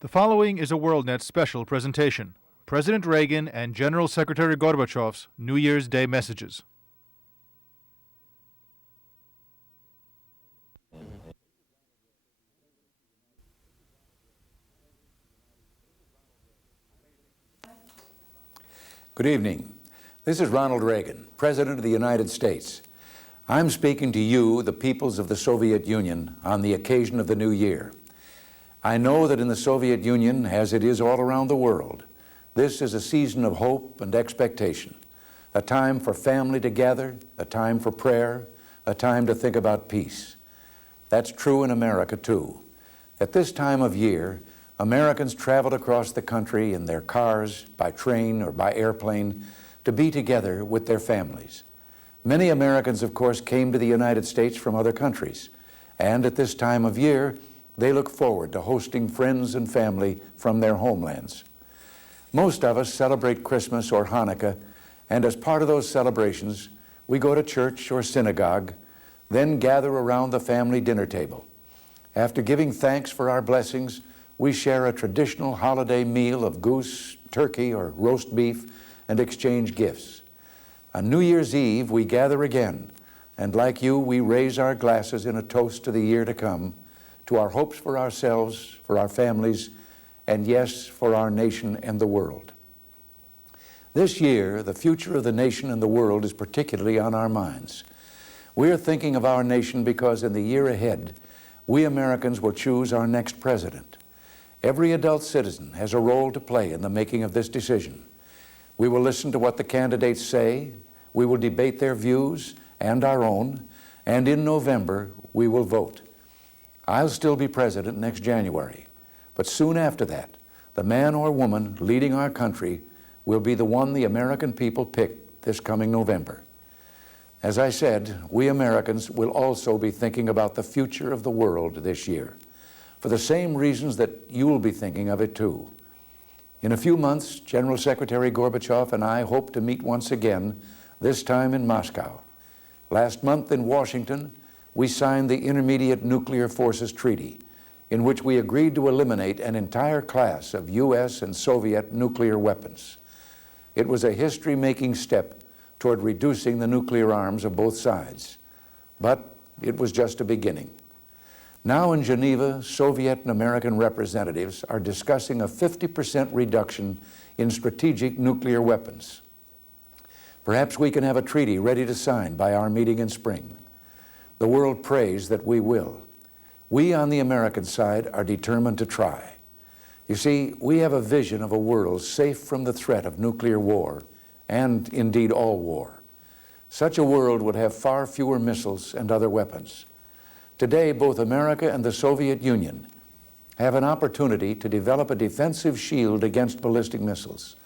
The following is a WorldNet special presentation. President Reagan and General Secretary Gorbachev's New Year's Day messages. Good evening. This is Ronald Reagan, President of the United States. I'm speaking to you, the peoples of the Soviet Union, on the occasion of the new year. I know that in the Soviet Union, as it is all around the world, this is a season of hope and expectation, a time for family to gather, a time for prayer, a time to think about peace. That's true in America, too. At this time of year, Americans traveled across the country in their cars, by train, or by airplane to be together with their families. Many Americans, of course, came to the United States from other countries, and at this time of year, they look forward to hosting friends and family from their homelands. Most of us celebrate Christmas or Hanukkah, and as part of those celebrations, we go to church or synagogue, then gather around the family dinner table. After giving thanks for our blessings, we share a traditional holiday meal of goose, turkey, or roast beef and exchange gifts. On New Year's Eve, we gather again, and like you, we raise our glasses in a toast to the year to come, to our hopes for ourselves, for our families, and yes, for our nation and the world. This year, the future of the nation and the world is particularly on our minds. We are thinking of our nation because in the year ahead, we Americans will choose our next president. Every adult citizen has a role to play in the making of this decision. We will listen to what the candidates say, we will debate their views and our own, and in November, we will vote. I'll still be president next January, but soon after that, the man or woman leading our country will be the one the American people pick this coming November. As I said, we Americans will also be thinking about the future of the world this year, for the same reasons that you will be thinking of it too. In a few months, General Secretary Gorbachev and I hope to meet once again, this time in Moscow. Last month in Washington, we signed the Intermediate Nuclear Forces Treaty, in which we agreed to eliminate an entire class of U.S. and Soviet nuclear weapons. It was a history-making step toward reducing the nuclear arms of both sides, but it was just a beginning. Now in Geneva, Soviet and American representatives are discussing a 50% reduction in strategic nuclear weapons. Perhaps we can have a treaty ready to sign by our meeting in spring. The world prays that we will. We on the American side are determined to try. You see, we have a vision of a world safe from the threat of nuclear war, and indeed all war. Such a world would have far fewer missiles and other weapons. Today, both America and the Soviet Union have an opportunity to develop a defensive shield against ballistic missiles,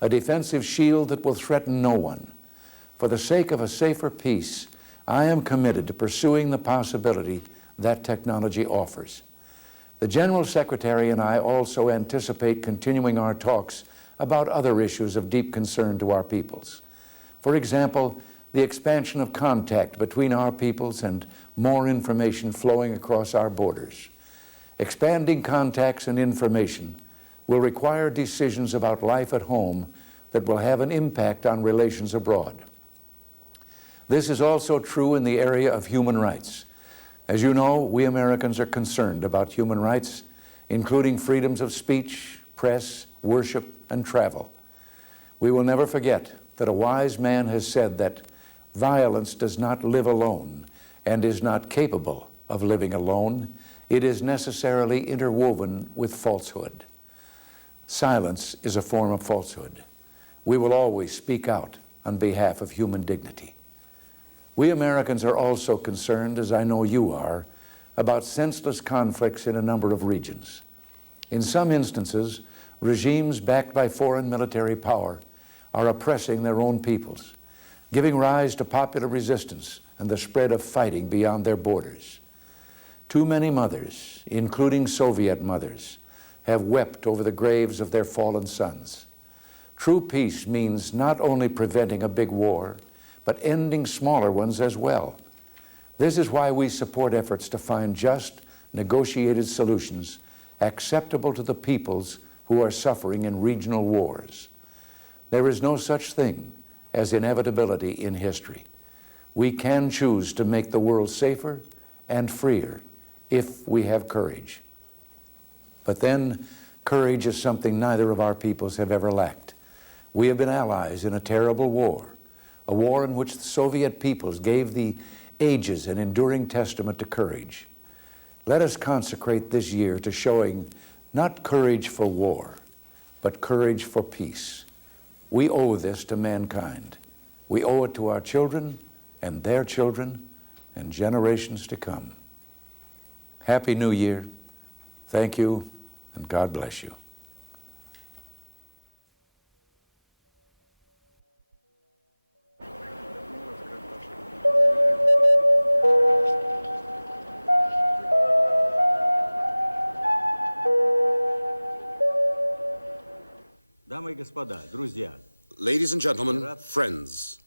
a defensive shield that will threaten no one. For the sake of a safer peace, I am committed to pursuing the possibility that technology offers. The General Secretary and I also anticipate continuing our talks about other issues of deep concern to our peoples. For example, the expansion of contact between our peoples and more information flowing across our borders. Expanding contacts and information will require decisions about life at home that will have an impact on relations abroad. This is also true in the area of human rights. As you know, we Americans are concerned about human rights, including freedoms of speech, press, worship, and travel. We will never forget that a wise man has said that violence does not live alone and is not capable of living alone. It is necessarily interwoven with falsehood. Silence is a form of falsehood. We will always speak out on behalf of human dignity. We Americans are also concerned, as I know you are, about senseless conflicts in a number of regions. In some instances, regimes backed by foreign military power are oppressing their own peoples, giving rise to popular resistance and the spread of fighting beyond their borders. Too many mothers, including Soviet mothers, have wept over the graves of their fallen sons. True peace means not only preventing a big war, but ending smaller ones as well. This is why we support efforts to find just, negotiated solutions acceptable to the peoples who are suffering in regional wars. There is no such thing as inevitability in history. We can choose to make the world safer and freer if we have courage. But then, courage is something neither of our peoples have ever lacked. We have been allies in a terrible war, a war in which the Soviet peoples gave the ages an enduring testament to courage. Let us consecrate this year to showing not courage for war, but courage for peace. We owe this to mankind. We owe it to our children and their children and generations to come. Happy New Year. Thank you, and God bless you. Ladies and gentlemen, friends,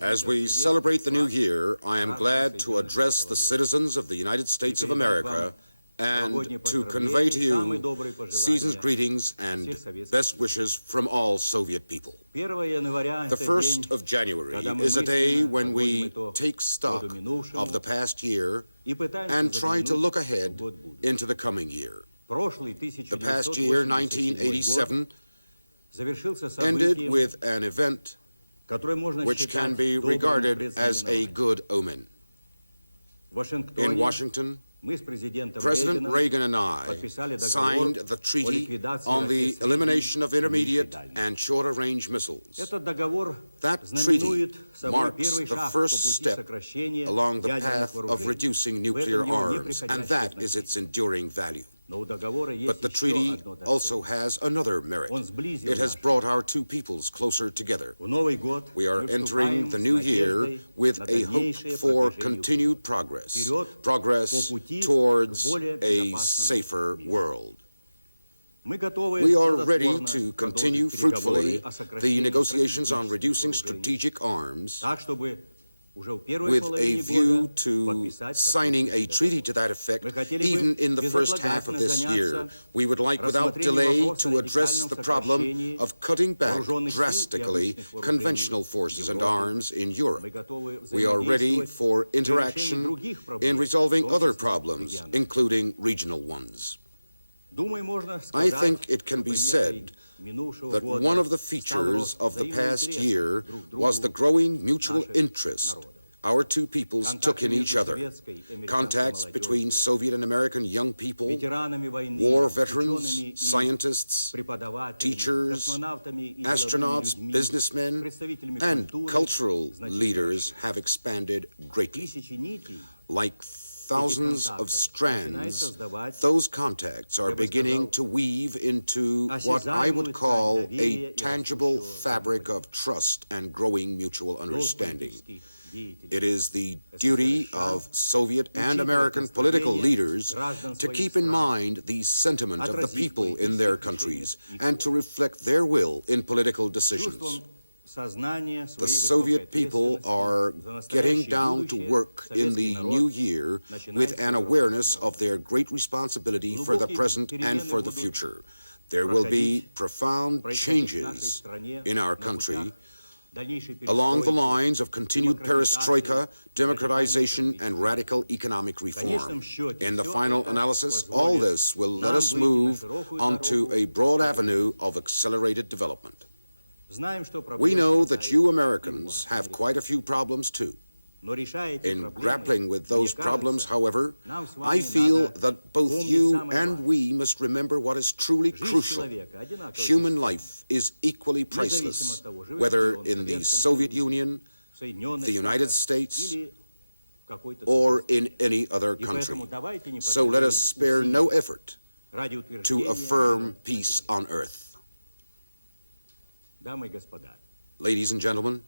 as we celebrate the new year, I am glad to address the citizens of the United States of America and to convey to you season's greetings and best wishes from all Soviet people. The 1st of January is a day when we take stock of the past year and try to look ahead into the coming year. The past year, 1987, ended with an event which can be regarded as a good omen. In Washington, President Reagan and I signed the treaty on the elimination of intermediate and short-range missiles. That treaty marks the first step along the path of reducing nuclear arms, and that is its enduring value. But the treaty also has another merit. It has brought our two peoples closer together. We are entering the new year with a hope for continued progress towards a safer world. We are ready to continue fruitfully the negotiations on reducing strategic arms with a view to signing a treaty to that effect even in the first half of this year. We would like without delay to address the problem of cutting back drastically conventional forces and arms in Europe. We are ready for interaction in resolving other problems, including regional ones. I think it can be said that one of the features of the past year was the growing mutual interest our two peoples took in each other. Contacts between Soviet and American young people, war veterans, scientists, teachers, astronauts, businessmen, and cultural leaders have expanded greatly. Like thousands of strands, those contacts are beginning to weave into what I would call a tangible fabric of trust and growing mutual understanding. It is the duty of Soviet and American political leaders to keep in mind the sentiment of the people in their countries and to reflect their will in political decisions. The Soviet people are getting down to work in the new year with an awareness of their great responsibility for the present and for the future. There will be profound changes in our country along the lines of continued perestroika, democratization, and radical economic reform. In the final analysis, all this will let us move onto a broad avenue of accelerated development. We know that you Americans have quite a few problems too. In grappling with those problems, however, I feel that both you and we must remember what is truly crucial. Human life is equally priceless, whether in the Soviet Union, the United States, or in any other country. So let us spare no effort to affirm peace on earth. Ladies and gentlemen,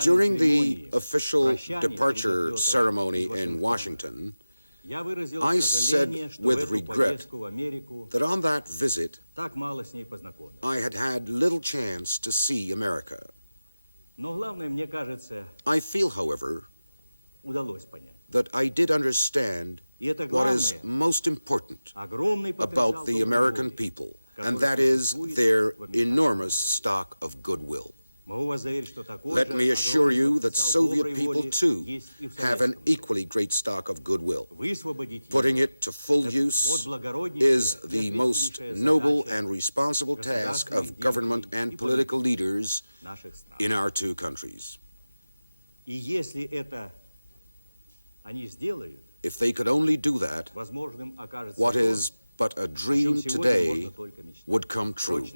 during the official departure ceremony in Washington, I said with regret that on that visit, I had had little chance to see America. I feel, however, that I did understand what is most important about the American people, and that is their enormous stock of goodwill. Let me assure you that Soviet people, too, have an equally great stock of goodwill. Putting it to full use is the most noble and responsible task of government and political leaders in our two countries. If they could only do that, what is but a dream today would come true.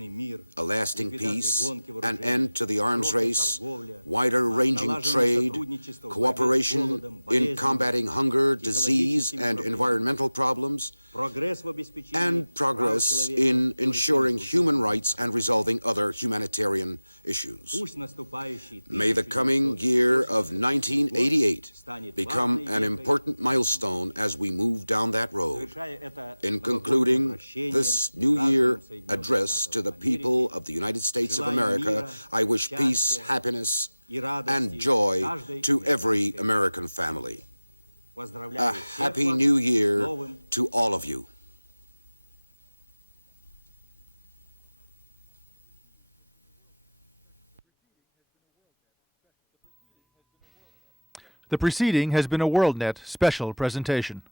A lasting peace, an end to the arms race, wider-ranging trade, cooperation in combating hunger, disease, and environmental problems, and progress in ensuring human rights and resolving other humanitarian issues. May the coming year of 1988 become an important milestone as we move down that road. In concluding this New Year address to the people of the United States of America, I wish peace, happiness, and joy to every American family. A Happy New Year to all of you. The preceding has been a WorldNet special presentation.